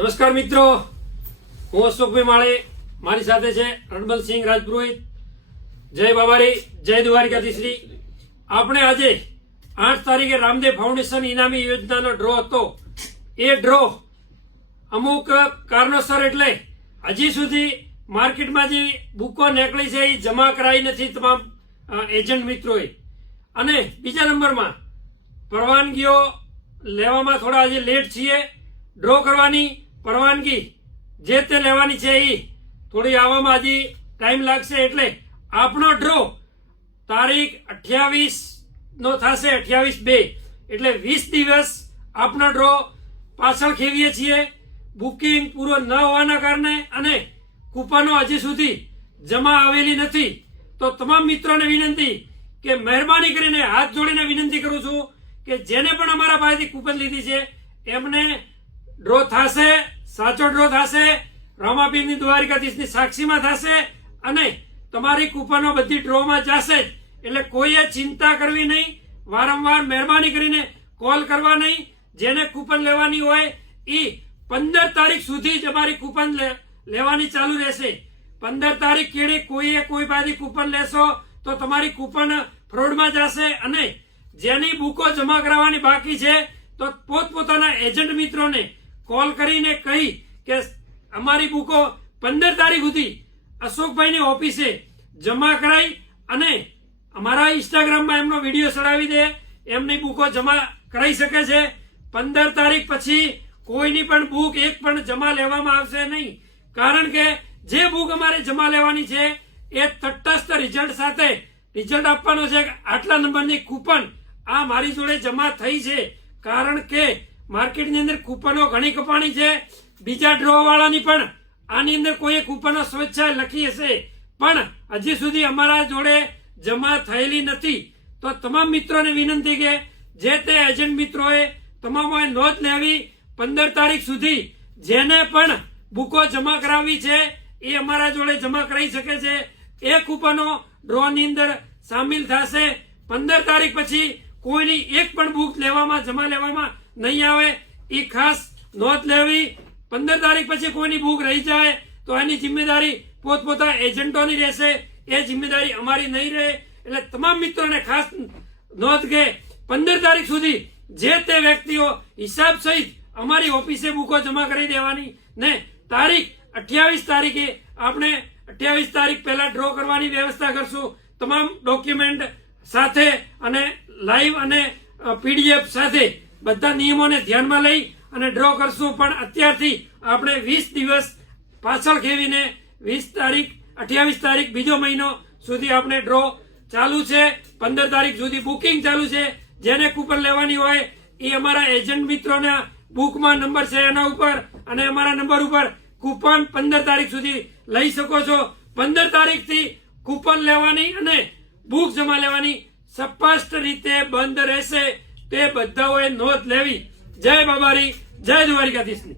નમસ્કાર મિત્રો. હું અશોકભાઈ માળે મારી સાથે છે રણબલસિંહ રાજપુરોહિત. જય બાબારી, જય દ્વારિકાધીશ્રી આપણે આજે આઠ તારીખે રામદેવ ફાઉન્ડેશન ઇનામી યોજનાનો ડ્રો હતો. એ ડ્રો અમુક કારણોસર એટલે હજી સુધી માર્કેટમાં જે બુકો નીકળી છે એ જમા કરાઈ નથી તમામ એજન્ટ મિત્રોએ. અને બીજા નંબરમાં પરવાનગીઓ લેવામાં થોડા હજી લેટ છીએ. ડ્રો કરવાની પરવાનગી જે તે લેવાની છે એ થોડી આવવામાં હજી ટાઈમ લાગશે એટલે આપણો ડ્રો તારીખ અઠ્યાવીસ નો થશે, અઠ્યાવીસ બે. એટલે વીસ દિવસ આપણો ડ્રો પાછળ ખેવીએ છીએ. બુકિંગ પૂરો ન હોવાના કારણે અને કૂપનો હજી સુધી જમા આવેલી નથી. તો તમામ મિત્રોને વિનંતી કે મહેરબાની કરીને હાથ જોડીને વિનંતી કરું છું કે જેને પણ અમારા પાસેથી કૂપન લીધી છે, એમને ડ્રો થશે સાચો ડ્રો થશે, રામાપીરની દ્વારિકાધીશની સાક્ષીમાં થશે અને તમારી કૂપનો બધી ડ્રોમાં જશે જ. એટલે કોઈએ ચિંતા કરવી નહીં, વારંવાર મહેરબાની કરીને કોલ કરવા નહીં. જેને કૂપન લેવાની હોય એ પંદર તારીખ સુધી જ અમારી કૂપન લેવાની ચાલુ રહેશે. પંદર તારીખ કેળી કોઈએ કોઈ બાજુ કૂપન લેશો, તો તમારી કૂપન ફ્રોડમાં જશે અને જેની બુકો જમા કરાવવાની બાકી છે, તો પોતપોતાના એજન્ટ મિત્રોને કોલ કરીને કહી કે અમારી બુકો પંદર તારીખ સુધી અશોકભાઈની ઓફિસે જમા કરાઈ અને અમારા ઇન્સ્ટાગ્રામમાં એમનો વીડિયો ચડાવી દે. એમની બુકો જમા કરાઈ શકે છે. પંદર તારીખ પછી કોઈની પણ બુક એક પણ જમા લેવામાં આવશે નહીં. કારણ કે જે બુક અમારે જમા લેવાની છે, એ તટસ્થ રિઝલ્ટ સાથે રિઝલ્ટ આપવાનો છે આટલા નંબરની કૂપન આ મારી જોડે જમા થઈ છે. કારણ કે માર્કેટની અંદર કૂપનો ઘણી કપાણી છે. બીજા ડ્રો વાળાની પણ આની અંદર કોઈ કૂપનો સ્વેચ્છાએ લખી હશે. પણ હજી સુધી અમારા જોડે જમા થયેલી નથી. તો તમામ મિત્રોને વિનંતી કે જે તે એજન્ટ મિત્રોએ તમામ નોંધ લેવી પંદર તારીખ સુધી જેને પણ બુકો જમા કરાવી છે, એ અમારા જોડે જમા કરાવી શકે છે. એ કૂપનો ડ્રોની અંદર સામેલ થશે. પંદર તારીખ પછી કોઈની એક પણ બુક લેવામાં, જમા લેવામાં નહીં આવે, એ ખાસ નોંધ લેવી. પંદર તારીખ પછી કોઈની બુક રહી જાય, તો એની જિમ્મેદારી પોતપોતા એજન્ટોની રહેશે. એ જિમ્મેદારી અમારી નહીં રહે. એટલે તમામ મિત્રોને ખાસ નોંધ કે પંદર તારીખ સુધી જે તે વ્યક્તિઓ હિસાબ સહિત અમારી ઓફિસે બુકો જમા કરી દેવાની ને તારીખ અઠ્યાવીસ તારીખે આપણે અઠ્યાવીસ તારીખ પહેલા ડ્રો કરવાની વ્યવસ્થા કરશું. તમામ ડોક્યુમેન્ટ સાથે અને લાઈવ અને પીડીએફ સાથે બધા નિયમોને ધ્યાનમાં લઈ અને ડ્રો કરશું. પણ અત્યારથી આપણે વીસ દિવસ પાછળ ખેવીને વીસ તારીખ, અઠ્યાવીસ તારીખ બીજો મહિનો સુધી આપણે ડ્રો ચાલુ છે. પંદર તારીખ સુધી બુકિંગ ચાલુ છે. જેને કૂપન લેવાની હોય એ અમારા એજન્ટ મિત્રોના બુકમાં નંબર છે એના ઉપર અને અમારા નંબર ઉપર કૂપન પંદર તારીખ સુધી લઈ શકો છો. પંદર તારીખથી કૂપન લેવાની અને બુક જમા લેવાની સ્પષ્ટ રીતે બંધ રહેશે. તે બધાઓએ નોંધ લેવી. જય બાબારી જય દ્વારિકાધીશની.